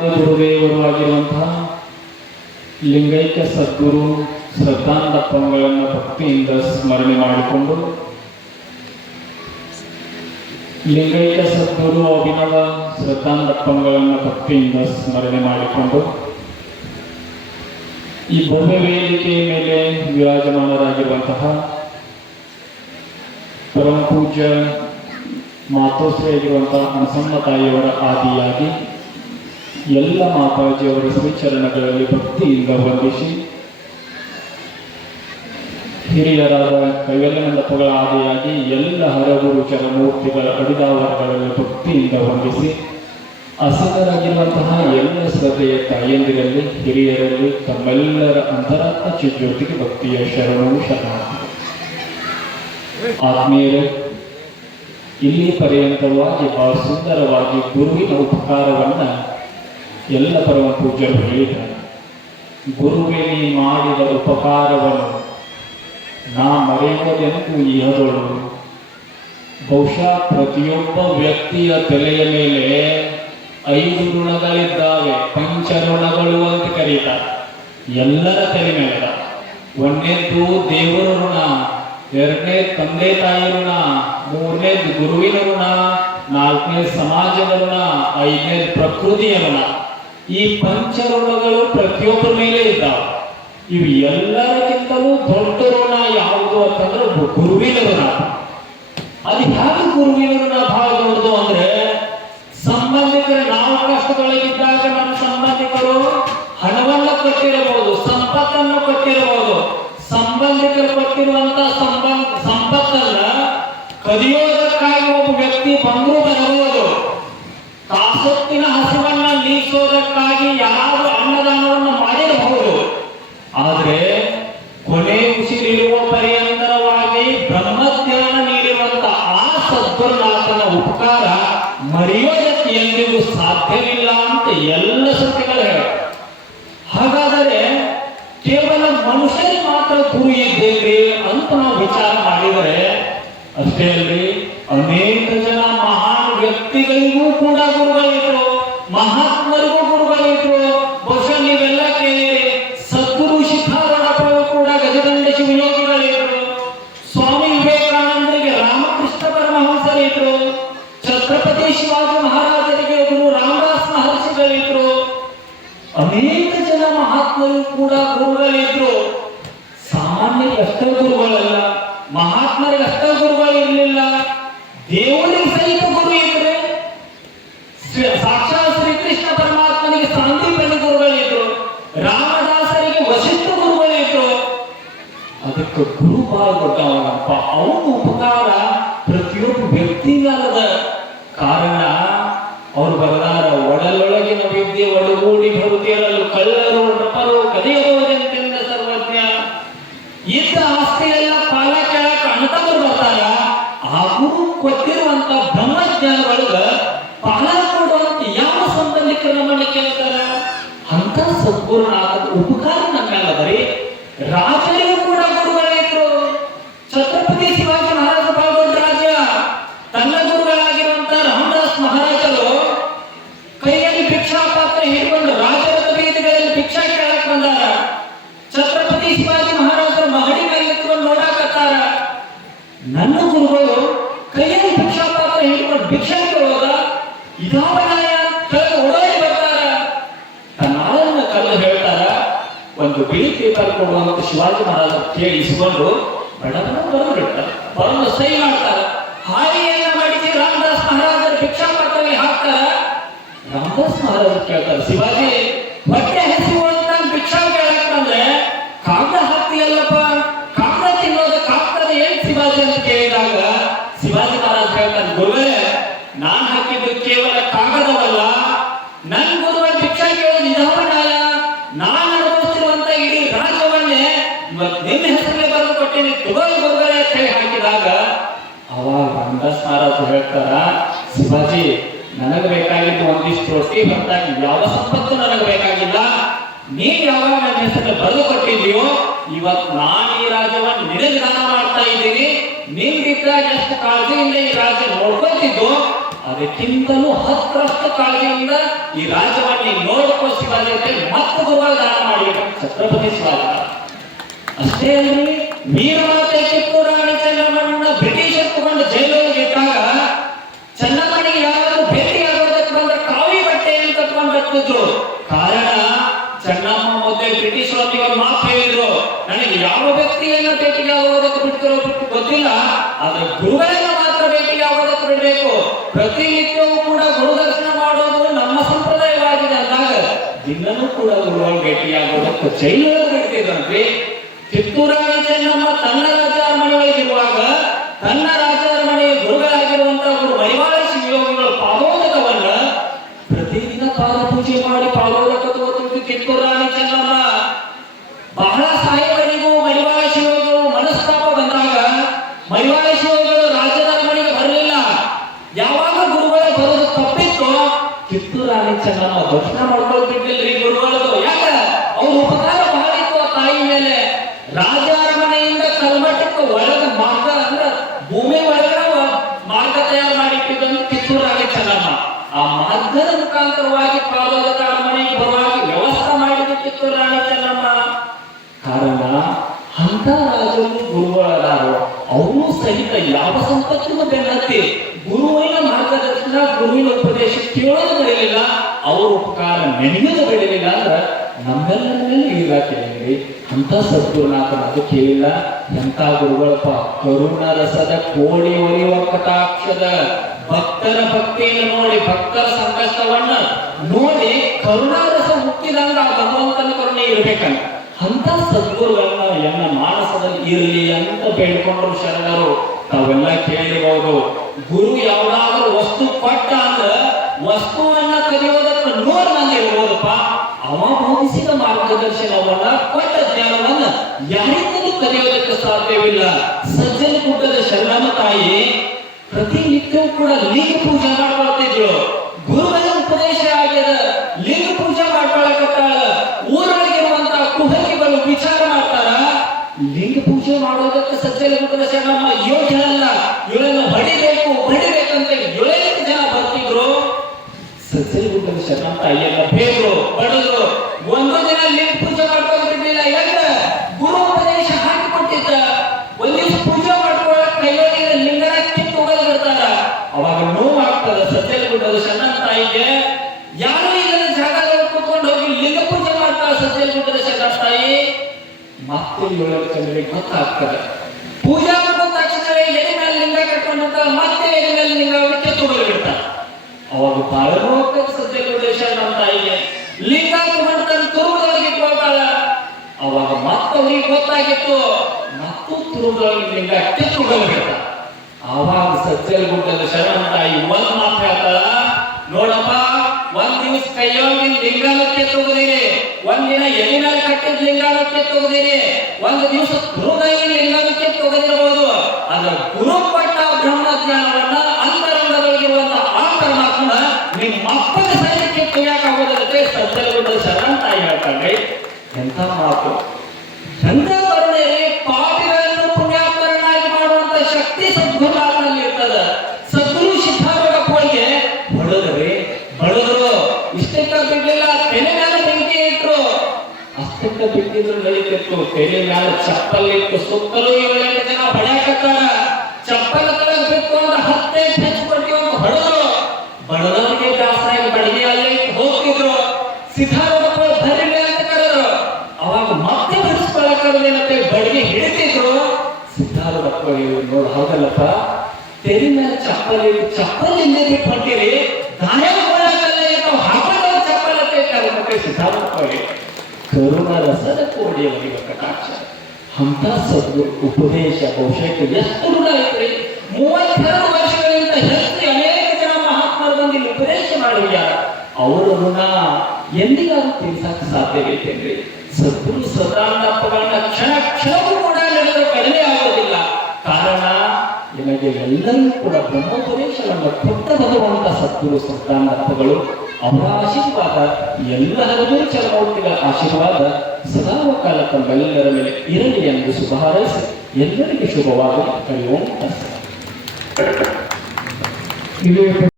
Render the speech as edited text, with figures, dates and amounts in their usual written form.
ಗುರುದೇವರು ಆಗಿರುವಂತಹ ಲಿಂಗೈಕ್ಯ ಸದ್ಗುರು ಶ್ರದ್ಧಾನಂದಪ್ಪಗಳನ್ನು ಭಕ್ತಿಯಿಂದ ಸ್ಮರಣೆ ಮಾಡಿಕೊಂಡು, ಲಿಂಗೈಕ್ಯ ಸದ್ಗುರು ಅಭಿನವ ಶ್ರದ್ಧಾನಂದಪ್ಪಗಳನ್ನು ಭಕ್ತಿಯಿಂದ ಸ್ಮರಣೆ ಮಾಡಿಕೊಂಡು, ಈ ಭವ್ಯ ವೇದಿಕೆಯ ಮೇಲೆ ವಿರಾಜಮಾನರಾಗಿರುವಂತಹ ಪರಮ ಪೂಜ್ಯ ಮಾತೋಶ್ರೀಯಾಗಿರುವಂತಹ ಅನಸಮ್ಮ ತಾಯಿಯವರ ಆದಿಯಾಗಿ ಎಲ್ಲ ಮಾತಾಜಿಯವರ ಶ್ರೀಚರಣಗಳಲ್ಲಿ ಭಕ್ತಿಯಿಂದ ವಂದಿಸಿ, ಹಿರಿಯರಾದ ಕೈವಲ್ಯನಂದಪ್ಪಗಳ ಆದಿಯಾಗಿ ಎಲ್ಲ ಹರಗುರು ಚರಮೂರ್ತಿಗಳ ಅಡಿದಾವರಗಳಲ್ಲಿ ಭಕ್ತಿಯಿಂದ ವಂದಿಸಿ, ಅಸಂಗರಾಗಿರುವಂತಹ ಎಲ್ಲ ಶ್ರದ್ಧೆಯ ತಾಯಿಯಂದಿರಲ್ಲಿ ಹಿರಿಯರಲ್ಲಿ ತಮ್ಮೆಲ್ಲರ ಅಂತರಾತ್ಮ ಚಿಜ್ಯೋತಿಗೆ ಭಕ್ತಿಯ ಶರಣವು ಶರಣಾರ್ಥಿ. ಆತ್ಮೀಯರೇ, ಇಲ್ಲಿ ಪರ್ಯಂತವಾಗಿ ಬಹಳ ಸುಂದರವಾಗಿ ಗುರುವಿನ ಉಪಕಾರವನ್ನ ಎಲ್ಲ ಪರಮ ಪೂಜ್ಯರು ಹೇಳಿದ್ದಾರೆ. ಗುರುವಿನಿ ಮಾಡಿದ ಉಪಕಾರವನ್ನು ನಾ ಮರೆಯುವುದೆಂದು ಇಹದೊಳು. ಬಹುಶಃ ಪ್ರತಿಯೊಬ್ಬ ವ್ಯಕ್ತಿಯ ತಲೆಯ ಮೇಲೆ 5 ಋಣಗಳಿದ್ದಾವೆ, ಪಂಚಋಣಗಳು ಅಂತ ಕರೀತಾರೆ. ಎಲ್ಲರ ತಲೆ ಮೇಲೆ ಒಂದನೇದ್ದು ದೇವರ ಋಣ, ಎರಡನೇ ತಂದೆ ತಾಯಿ ಋಣ, ಮೂರನೇದು ಗುರುವಿನ ಋಣ, ನಾಲ್ಕನೇ ಸಮಾಜದ ಋಣ, 5ನೇದು ಪ್ರಕೃತಿಯ ಋಣ. ಈ ಪಂಚಋಣಗಳು ಪ್ರತಿಯೊಬ್ಬರ ಮೇಲೆ ಇದ್ದಾವೆ. ಇವು ಎಲ್ಲರಿಗಿಂತಲೂ ದೊಡ್ಡ ಋಣ ಯಾವುದು ಅಂತಂದ್ರೆ ಗುರುವಿನ ಋಣ. ಅದು ಹೇಗೆ ಗುರುವಿನ ಋಣ ಬಹಳ ದೊಡ್ಡದು ಅಂದ್ರೆ, ಸಂಬಂಧಿಕರು ನಾವು ಕಷ್ಟದೊಳಗಿದ್ದಾಗ ನಮ್ಮ ಸಂಬಂಧಿಕರು ಹಣವನ್ನು ಕೊಟ್ಟಿರಬಹುದು, ಸಂಪತ್ತನ್ನು ಕೊಟ್ಟಿರಬಹುದು. ಸಂಬಂಧಿಕರು ಕೊಟ್ಟಿರುವಂತ ಸಂಪತ್ತನ್ನ ಕದಿಯೋದಕ್ಕಾಗಿ ಒಬ್ಬ ವ್ಯಕ್ತಿ ಬಂದರೂ ಬರಬಹುದು. ಕಾಸೊತ್ತಿನ ಹಸಿವನ್ನ ನೀಗಿಸೋದಕ್ಕಾಗಿ ಯಾರು ಅನ್ನದಾನವನ್ನು ಮಾಡಿರಬಹುದು. ಆದರೆ ಕೊನೆ ಉಸಿರಿರುವ ಪರ್ಯಂತರವಾಗಿ ಬ್ರಹ್ಮಜ್ಞಾನ ನೀಡಿರುವಂತ ಆ ಸದ್ಗುರುನಾಥನ ಉಪಕಾರ ಮರೆಯೋದಕ್ಕೆ ಎಂದಿಗೂ ಸಾಧ್ಯವಿಲ್ಲ ಅಂತ ಎಲ್ಲ ಸತ್ಯಗಳು ಹೇಳ. ಹಾಗಾದರೆ ಕೇವಲ ಮನುಷ್ಯರಿಗೆ ಮಾತ್ರ ಗುರು ಇದ್ದೇನ್ರಿ ಅಂತ ನಾವು ವಿಚಾರ ಮಾಡಿದರೆ ಅಷ್ಟೇ ಅಲ್ರಿ, ಅನೇಕ ಜನ ಮಹಾನ್ ವ್ಯಕ್ತಿಗಳಿಗೂ ಕೂಡ ಗುರುಗಳಿದ್ರು, ಮಹಾತ್ಮರಿಗೂ ಗುರುಗಳಿದ್ರು. ಬಹುಶಃ ನೀವೆಲ್ಲ ಕೇಳಿರಿ, ಸದ್ಗುರು ಶಿಖಾರೂಢರು ಕೂಡ ಗಜದಂಡ ಶಿವಯೋಗಿಗಳಿದ್ರು. ಸ್ವಾಮಿ ವಿವೇಕಾನಂದರಿಗೆ ರಾಮಕೃಷ್ಣ ಪರಮಹಂಸರಿದ್ರು. ಛತ್ರಪತಿ ಶಿವಾಜಿ ಮಹಾರಾಜರಿಗೆ ಗುರು ರಾಮದಾಸ್ ಮಹರ್ಷಿಗಳಿದ್ರು. ಅನೇಕ ಜನ ಮಹಾತ್ಮರು ಕೂಡ ಗುರುಗಳಿದ್ರು. ಸಾಮಾನ್ಯರಿಗೆ ಅಷ್ಟೇ ಗುರುಗಳಲ್ಲ, ಮಹಾತ್ಮರಿಗೆ ಅಷ್ಟೇ ಗುರುಗಳು ಇರಲಿಲ್ಲ. ದೇವರಿಗೆ ಸಹಿತ ಗುರು ಇದ್ರೆ, ಸಾಕ್ಷಾತ್ ಶ್ರೀಕೃಷ್ಣ ಪರಮಾತ್ಮನಿಗೆ ಸಾಂದೀಪನ ಗುರುಗಳಿದ್ರು, ರಾಮದಾಸರಿಗೆ ವಸಿಷ್ಠ ಗುರುಗಳಿದ್ರು. ಅದಕ್ಕೆ ಗುರು ಬಹಳ ದೊಡ್ಡವನಪ್ಪ. ಅವನ ಉಪಕಾರ ಪ್ರತಿಯೊಬ್ಬ ವ್ಯಕ್ತಿಗಾದ ಕಾರಣ. ಅವರು ಬರದಾರ, ಒಡಲೊಳಗಿನ ವಿದ್ಯೆ ಒಳಗೂಡಿ ಬರುತ್ತಿರಲು ಕಳ್ಳರು ನಪರು ಕದಿಯಬಹುದೆಂತೆಂದ ಸರ್ವಜ್ಞ. ಇದ್ದ ಆಸ್ತಿ ಎಲ್ಲ ಪಾಲ ಕೆಳಕ ಅಣತವರು ಬರ್ತಾರ. ಆ ಗುರು ಕೊಟ್ಟಿರುವಂತ ಬ್ರಹ್ಮಜ್ಞಾನೊಳಗ ಪಾಲ ಕೊಡುವಂತ ಯಾವ ಸಂಬಂಧಿಕರು ನಮ್ಮನ್ನು ಕೇಳ್ತಾರ? ಅಂತ ಸದ್ಗುರುನಾಥದ ಉಪಕಾರ ನಮ್ಮೆಲ್ಲದರಿ. ರಾಜರಿಗೂ ಕೂಡ ಗುರುಗಳಿದ್ರು. ಛತ್ರಪತಿ ಶಿವಾಜಿ ಮಹಾರಾಜ ಪಾಲ್ಗೊಂಡ ರಾಜ ತನ್ನ ಗುರುಗಳಾಗಿರುವಂತ ರಾಮದಾಸ್ ಮಹಾರಾಜರು ಕೈಯಲ್ಲಿ ಭಿಕ್ಷಾ ಪಾತ್ರ ಹಿಡ್ಕೊಂಡು ರಾಜರ ಬೀದಿಗಳಲ್ಲಿ ಭಿಕ್ಷಾ ಕೇಳಕ್ ಬಂದಾರ. ಛತ್ರಪತಿ ಶಿವಾಜಿ ಮಹಾರಾಜರು ಮಹಡಿ ಮೇಲೆ ನಿಂತ್ಕೊಂಡು ನೋಡಾಕತ್ತಾರ. ನನ್ನ ಗುರುಗಳು ಕೈಯಲ್ಲಿ ಭಿಕ್ಷಾ ಪಾತ್ರ ಹಿಡ್ಕೊಂಡು ಭಿಕ್ಷಾ ಕೇಳೋದ ಇದಾವ ನ್ಯಾಯ ಕೆಳಗೆ ಓಡೋಡಿ ಬರ್ತಾರ. ತನ್ನ ಕಲ್ಲು ಹೇಳ್ತಾರ, ಒಂದು ಬಿಳಿ ಪೇಪರ್ ಕೊಡುವಂತ ಶಿವಾಜಿ ಮಹಾರಾಜ ಕೇಳಿ ಇಸ್ಕೊಂಡು ಬಡವನ ಬರೆದಿಡ್ತಾರೆ, ಬರೆದು ಸಹಿ ಮಾಡ್ತಾರ. ಹಾಗೆಯನ್ನ ಮಾಡಿಸಿ ರಾಮದಾಸ್ ಮಹಾರಾಜರ ಭಿಕ್ಷಾ ಪಾತ್ರದಲ್ಲಿ ಹಾಕ್ತಾರ. ರಾಮದಾಸ್ ಮಹಾರಾಜರು ಕೇಳ್ತಾರೆ, ಶಿವಾಜಿ ಹೊಟ್ಟೆ ಹಸಿವು ಅಂತ ಭಿಕ್ಷಾ ಕೇಳಕ್ ಬಂದ್ರೆ ಕಾಗದ ಹಾಕ್ತಿಯಲ್ಲಪ್ಪ, ಕಾಗದ ತಿನ್ನೋದಕ್ಕಾಗ್ತದೆ ಏನ್ ಶಿವಾಜಿ ಅಂತ ಕೇಳಿದಾಗ ಶಿವಾಜಿ ಮಹಾರಾಜ್ ಹೇಳ್ತಾರೆ, ಗುರುವೇ ನಾನ್ ಹಾಕಿದ್ದು ಕೇವಲ ಕಾಗದವಲ್ಲ, ನನ್ ಗುರುಗಳ ಭಿಕ್ಷಾ ಕೇಳೋದು ನಿಧಾನ ನ್ಯಾಯ. ನಾನು ಅನುಭವಿಸಿರುವಂತ ಇಡೀ ರಾಜ್ಯವನ್ನೇ ಇವತ್ತು ನಿನ್ನ ಹೆಸರಲ್ಲಿ ಬರೆದು ಕೊಟ್ಟೇನೆ, ತಗೊಳ್ಳಿ ಗುರುಗಳೇ ಅಂತ ಹೇಳಿ ಹಾಕಿದಾಗ ಅವಾಗ ರಾಮದಾಸ್ ಮಹಾರಾಜ್ ಹೇಳ್ತಾರ, ಶಿವಾಜಿ ನನಗೆ ಬೇಕಾಗಿದ್ದು ಒಂದಿಷ್ಟು ರೊಟ್ಟಿ ಹೊರತಾಗಿ ಯಾವ ಸಂಪತ್ತು ನನಗೆ ಬೇಕಾಗಿಲ್ಲ. ನೀನ್ ಯಾವಾಗ ನನ್ನ ಹೆಸರು ಬರೆದು ಕೊಟ್ಟಿದ್ಯೋ ಇವತ್ತು ನಾನು ಈ ರಾಜ್ಯವನ್ನು ನಿನಗೆ ದಾನ ಮಾಡ್ತಾ ಇದ್ದೀನಿ. ನಿಂದಿದ್ದಾಗ ಎಷ್ಟು ಕಾಳಜಿಯಿಂದ ಈ ರಾಜ್ಯ ನೋಡ್ಕೊತಿದ್ದು ಅದಕ್ಕಿಂತಲೂ 10ರಷ್ಟು ಕಾಳಜಿಯಿಂದ ಈ ರಾಜ್ಯವನ್ನು ನೀನು ನೋಡ್ಕೋ ಶಿವಾಜಿ ಅಂತ ಮತ್ತೆ ಗುರುಗಳ ದಾನ ಮಾಡಬೇಕು ಛತ್ರಪತಿ ಶಿವಾಜಿ. ಅಷ್ಟೇ ಅಲ್ರಿ, ವೀರಮಾತೆ ಕಿತ್ತೂರು ರಾಣಿ ಚೆನ್ನಮ್ಮನ ಬ್ರಿಟಿಷರ್ ತಗೊಂಡು ಜೈಲಿಗೆ ಇಟ್ಟಾಗ ಚೆನ್ನಮ್ಮನಿಗೆ ಯಾರಾದ್ರೂ ಭೇಟಿಯಾಗೋದಕ್ಕೆ ಬಂದ್ರೆ ಕಾವಿ ಬಟ್ಟೆ ಅಂತ ತಗೊಂಡು ಬರ್ತಿದ್ರು. ಕಾರಣ ಚೆನ್ನಮ್ಮ ಮೊದಲೇ ಬ್ರಿಟಿಷ್ ಒಂದು ಮಾತು ಹೇಳಿದ್ರು, ನನಗೆ ಯಾವ ವ್ಯಕ್ತಿಯನ್ನ ಭೇಟಿಗೆ ಆಗೋದಕ್ಕೆ ಬಿಡ್ತಿರೋ ಗೊತ್ತಿಲ್ಲ, ಆದ್ರೆ ಗುರುಗಳನ್ನ ಮಾತ್ರ ಭೇಟಿಗೆ ಆಗೋದಕ್ಕೆ ಬಿಡ್ಬೇಕು. ಪ್ರತಿನಿತ್ಯವೂ ಕೂಡ ಗುರುದರ್ಶನ ಮಾಡೋದು ನಮ್ಮ ಸಂಪ್ರದಾಯವಾಗಿದೆ ಅಂದಾಗ ದಿನನೂ ಕೂಡ ಗುರುಗಳ ಭೇಟಿಯಾಗೋದಕ್ಕೆ ಜೈಲೊಳಗೆ ಬಿಡ್ತಿದ್ರಂತೆ. ಕಿತ್ತೂರು ರಾಣಿ ಚೆನ್ನಮ್ಮ ತನ್ನ ರಾಜಾರಮನೆಯೊಳಗಿರುವಾಗ ತನ್ನ ರಾಜಾರಮನೆಯ ಗುರುಗಳಾಗಿರುವಂತಹ ಗುರು ಮಡಿವಾಳ ಶಿವಯೋಗಿಗಳ ಪಾದೋದಕವನ್ನ ಪ್ರತಿದಿನ ಪಾದ ಪೂಜೆ ಮಾಡಿ ಪಾದೋದಕ ತಗೋತಿದ್ದು ಕಿತ್ತೂರು ರಾಣಿ ಚೆನ್ನಮ್ಮ. ಬಹಳ ಸಾಹೇಬರಿಗೂ ಮಡಿವಾಳ ಶಿವಯೋಗಿಗಳು ಮನಸ್ತಾಪ ಬಂದಾಗ ಮಡಿವಾಳ ಶಿವಯೋಗಿಗಳು ರಾಜಾರಮನೆಗೆ ಬರಲಿಲ್ಲ. ಯಾವಾಗ ಗುರುಗಳ ಬರೋದು ತಪ್ಪಿತ್ತು ಕಿತ್ತೂರು ರಾಣಿ ಚೆನ್ನಮ್ಮ ದರ್ಶನ ಮಾಡ್ಕೊಂಡು ಬಿಡ್ಲಿಲ್ರಿ ಗುರುಗಳದು. ಯಾಕ ಅವ್ರ ಉಪಕಾರ ಬಹಳ ಇತ್ತು ಆ ತಾಯಿ ಮೇಲೆ. ರಾಜಾರಮನೆಯಿಂದ ಕಲ್ಮಠಕ್ಕೆ ಒಳಗ ಮಾರ್ಗ ಅಂದ್ರೆ ಭೂಮಿ ಒಳಗಡೆ ಮಾರ್ಗ ತಯಾರು ಮಾಡಿಟ್ಟಿದ್ದಂತ ಕಿತ್ತೂರು ರಾಣಿ ಚೆನ್ನಮ್ಮ. ಆ ಮಾರ್ಗದ ಮುಖಾಂತರವಾಗಿ ಪಾದೋದಕ ಅರಮನೆಗೆ ಬರುವಾಗ ವ್ಯವಸ್ಥೆ ಮಾಡಿದ್ದು ಕಿತ್ತೂರು ರಾಣಿ ಚೆನ್ನಮ್ಮ. ಕಾರಣ ಅಂತ ರಾಜರು ಗುರುಗಳಾರು ಅವರು ಸಹಿತ ಯಾವ ಸಂಪತ್ತಿಗೂ ಬೆನ್ನತ್ತಿ ಗುರುವಿನ ಮಾರ್ಗದರ್ಶನ ಗುರುವಿನ ಉಪದೇಶ ಕೇಳೋದು ಬೆಳೆಯಲಿಲ್ಲ, ಅವ್ರ ಉಪಕಾರ ನೆನೆಯೋದು ಬೆಳೆಯಲಿಲ್ಲ. ಅಂದ್ರೆ ನಮ್ಮೆಲ್ಲರ ಮೇಲೆ ಈಗಾಕಿರಿ ಅಂತ ಸದ್ಗುರುನಾಥನ ಅದು ಕೇಳಿಲ್ಲ. ಎಂತ ಗುರುಗಳಪ್ಪ, ಕರುಣ ರಸದ ಕೋಡಿ ಒಲಿಯುವ ಕಟಾಕ್ಷದ ಭಕ್ತರ ಭಕ್ತಿಯನ್ನು ನೋಡಿ ಭಕ್ತರ ಸಂಕಷ್ಟವನ್ನ ನೋಡಿ ಕರುಣಾರಸ ಹುಟ್ಟಿದಂಗ ಆ ಭಗವಂತನ ಕರುಣೆ ಇರ್ಬೇಕಂತ ಅಂತ ಸದ್ಗುರುಗಳನ್ನ ಎನ್ನ ಮಾನಸದಲ್ಲಿ ಇರಲಿ ಅಂತ ಬೇಡ್ಕೊಂಡ್ರು ಶರಣರು. ತಾವೆಲ್ಲ ಕೇಳಿರಬಹುದು, ಗುರು ಯಾವ್ದಾದ್ರು ವಸ್ತು ಕೊಟ್ಟ ಅಂದ್ರ ವಸ್ತುವನ್ನ ಕಲಿಯೋದಕ್ಕೆ 100 ಮಂದಿ ಇರ್ಬೋದಪ್ಪ. ಅವ ಬೋಧಿಸಿದ ಮಾರ್ಗದರ್ಶನವನ್ನ ಕೊಟ್ಟ ಜ್ಞಾನವನ್ನ ಯಾರಿಂದಲೂ ಕಲಿಯೋದಕ್ಕೆ ಸಾಧ್ಯವಿಲ್ಲ. ಸಜ್ಜನ ಗುಡ್ಡದ ಶರಣಮ್ಮ ತಾಯಿ ಪ್ರತಿನಿತ್ಯವೂ ಕೂಡ ಲಿಂಗ ಪೂಜೆ ಮಾಡ್ಕೊಳ್ತಿದ್ರು. ಗುರುಗಳ ಉಪದೇಶ ಆಗ್ಯದ, ಲಿಂಗ ಪೂಜೆ ಮಾಡ್ಕೊಳಕತ್ತಾಳ. ಊರೊಳಗಿರುವಂತಹ ಕುಹಕಿಗಳು ವಿಚಾರ ಮಾಡ್ತಾರ, ಲಿಂಗ ಪೂಜೆ ಮಾಡೋದಕ್ಕೆ ಸಜ್ಜನ ಗುಡ್ಡದ ಶರಣಮ್ಮ ಯೋಗ್ಯನಲ್ಲ, ಇವಳನ್ನು ಬಡಿಬೇಕಂತ 7 ಜನ ಬರ್ತಿದ್ರು. ಸಜ್ಜನ ಗುಡ್ಡದ ಶರಣಮ್ಮ ತಾಯಿಯನ್ನ ಬೇದ್ರು, ಬಡದ್ರು. ಒಂದು ದಿನ ಲಿಂಗ ಪೂಜೆ ಮಾಡ್ಕೊಂಡು ಬಿಡ್ಲಿಲ್ಲ. ಯಾಕ? ಗುರು ಉಪದೇಶ ಹಾಕಿಕೊಟ್ಟಿದ್ದ. ಒಂದ್ ದಿವಸ ಪೂಜೆ ಮಾಡ್ಕೊಳ್ಳಕ್ ಕೈಯೊಳಗಿನ ಲಿಂಗನ ಕಿತ್ತು ಬಿಡ್ತಾರ. ಅವಾಗ ನೋವಾಗ್ತದ ಸಜ್ಜನ ಗುಡ್ಡದ ಶರಣಮ್ಮ ತಾಯಿಗೆ. ಯಾರು ಇದನ್ನ ಜಾಗದಲ್ಲಿ ಕೂತ್ಕೊಂಡು ಹೋಗಿ ಲಿಂಗ ಪೂಜೆ ಮಾಡ್ತಾರ ಸಜ್ಜನ ಗುಡ್ಡದ ಶರಣಮ್ಮ ತಾಯಿ. ಮತ್ತೆ 7 ಜನರಿಗೆ ಗೊತ್ತಾಗ್ತದೆ. ಪೂಜಾ ಮಾಡಿದ ತಕ್ಷಣ ಎದೆ ಮೇಲೆ ಲಿಂಗ ಕಟ್ಕೊಂಡ ಮತ್ತೆ ಎದೆ ಮೇಲೆ ಲಿಂಗ ಕಿತ್ತು ಬಿಡ್ತಾರ. ಅವಾಗ ಬಹಳ ನೋವಾಗ್ತದೆ ಸಜ್ಜನ ಗುಡ್ಡದ ಶರಣಮ್ಮ ತಾಯಿಗೆ. ಲಿಂಗ ತಗೊಂಡು ತನ್ನ ತುರುಬದೊಳಗೆ ಇಟ್ಕೊಳ್ತಾಳ. ಅವಾಗ ಮತ್ತವ್ರಿಗೆ ಗೊತ್ತಾಗಿತ್ತು, ಮತ್ತು ತುರುಬದೊಳಗೆ ಲಿಂಗ ಕಿತ್ತು ಬಿಡ್ತಾರ. ಆವಾಗ ಸಜ್ಜನ ಗುಡ್ಡದ ಶರಣಮ್ಮ ತಾಯಿ ಒಂದ್ ಮಾತು ಹೇಳ್ತಾಳ, ನೋಡಪ್ಪ, ಒಂದ್ ದಿವಸ ಕೈಯೊಳಗಿನ ಲಿಂಗಾಲಕ್ಕೆ ತಗೋದಿರಿ, ಒಂದಿನ ಎಲೆ ಮೇಲೆ ಕಟ್ಟಿದ ಲಿಂಗಾಲಕ್ಕೆ ತಗೋದಿರಿ, ಒಂದ್ ದಿವಸ ತುರುಬದೊಳಗಿನ ಲಿಂಗಾಲಕ್ಕೆ ತಗೋದಿರಬಹುದು. ಆದ್ರೆ ಗುರು ಕೊಟ್ಟ ಬ್ರಹ್ಮಜ್ಞಾನವನ್ನ ಅಂತರಂಗದೊಳಗಿರುವಂತಹ ಆ ಪರಮಾತ್ಮ ನಿಮ್ಮ ಅಪ್ಪನ ಸೈನ್ಯಕ್ಕೆ ತೆಗೆಯಾಕಾಗೋದಂತೆ ಸಜ್ಜನ ಗುಡ್ಡದ ಶರಣಮ್ಮ ತಾಯಿ ಹೇಳ್ತಾಳೆ. ಎಂಥ ಮಾತು, ಎಂಥ ಕರುಣೆ! ಪಾಪಿಗಳನ್ನು ಪುಣ್ಯಾತ್ಮರನ್ನಾಗಿ ಮಾಡುವಂತ ಶಕ್ತಿ ಸದ್ಗುರುನಾಥನಲ್ಲಿ ಇರ್ತದ. ಸದ್ಗುರು ಸಿದ್ಧಾರೂಢಪ್ಪಗೆ ಬಡದರು ಇಷ್ಟಕ್ಕ ಬಿಡ್ಲಿಲ್ಲ, ತೆನೆ ಮೇಲೆ ಬೆಂಕಿ ಇಟ್ರು. ಅಷ್ಟಕ್ಕ ಬಿಟ್ಟಿದ್ರು ನಡೀತಿತ್ತು. ತೆನೆ ಮೇಲೆ ಚಪ್ಪಲ್ ಇಟ್ಟು ಸುತ್ತಲೂ 7 ಜನ ಹೊಡ್ಯಾಕತ್ತಾರ. ಚಪ್ಪಲ್ ಕೆಳಗೆ ಬಿಟ್ಕೊಂಡು 10 ಹೆಚ್ಚು ಕೊಟ್ಟಿ ಒಂದು ಹೊಡೆದ್ರು. ಬಡದವರಿಗೆ ದಾಸರಾಗಿ ಬಡಿಗೆ ಅಲ್ಲಿ ಹೋಗ್ತಿದ್ರು. ಸಿದ್ಧಾರೂಢಪ್ಪ ಬರೀ ಅಂತ ಕರೆದ್ರು. ಅವಾಗ ಮತ್ತೆ ಬಿಡಿಸ್ಕೊಳ್ಳಕ್ಕೇನಂತೆ ಬಡಿಗೆ ಹಿಡಿತಿದ್ರು. ಸಿದ್ಧಾರೂಢಪ್ಪ ನೋಡು, ಹೌದಲ್ಲಪ್ಪ, ತೆರಿ ಮೇಲೆ ಚಪ್ಪಲ್ ಹಿಂದೆ ಬಿಟ್ಟು ಹೊಂಟಿರಿ, ಹಾಕಿದವ ಚಪ್ಪಲ್ ಅಂತ ಸಿದ್ಧಾರೂಢಪ್ಪಗೆ ಕರುಣ ರಸದ ಕೋಡಿಯ ಒಲಿಯುವ ಕಟಾಕ್ಷ. ಅಂತ ಸದ್ಗುರು ಉಪದೇಶ ಬಹುಶಃ ಎಷ್ಟು ಋಣ ಐತ್ರಿ. 32 ವರ್ಷಗಳಿಂದ ಹೆಚ್ಚು ಅನೇಕ ಜನ ಮಹಾತ್ಮರು ಬಂದು ಉಪದೇಶ ಮಾಡಿದ್ದಾರೆ. ಅವರ ಋಣ ಎಂದಿಗಾದ್ರೂ ತೀರ್ಸಕ್ಕೆ ಸಾಧ್ಯವಿತ್ತೇನ್ರಿ? ಸದ್ಗುರು ಸದಾನಂದಪ್ಪಗಳನ್ನ ಕ್ಷಣವೂ ಕೂಡ ನಡೆದರೂ ಕಡಿಮೆ ಆಗೋದಿಲ್ಲ. ಕಾರಣ ನಿಮಗೆ ಎಲ್ಲರೂ ಕೂಡ ಬ್ರಹ್ಮೋಪದೇಶವನ್ನು ಕೊಟ್ಟ ಭಗವಂತ ಸದ್ಗುರು ಸದಾನಂದಪ್ಪಗಳು ಅವರ ಆಶೀರ್ವಾದ ಎಲ್ಲರಿಗೂ ಚಲಮೌಟಿಗಳ ಆಶೀರ್ವಾದ ಸದಾ ಕಾಲ ತಮ್ಮೆಲ್ಲರ ಮೇಲೆ ಇರಲಿ ಎಂದು ಶುಭ ಹಾರೈಸಿ ಎಲ್ಲರಿಗೆ ಶುಭವಾಗಲಿ. ಹರಿ ಓಂ ತತ್ಸತ್.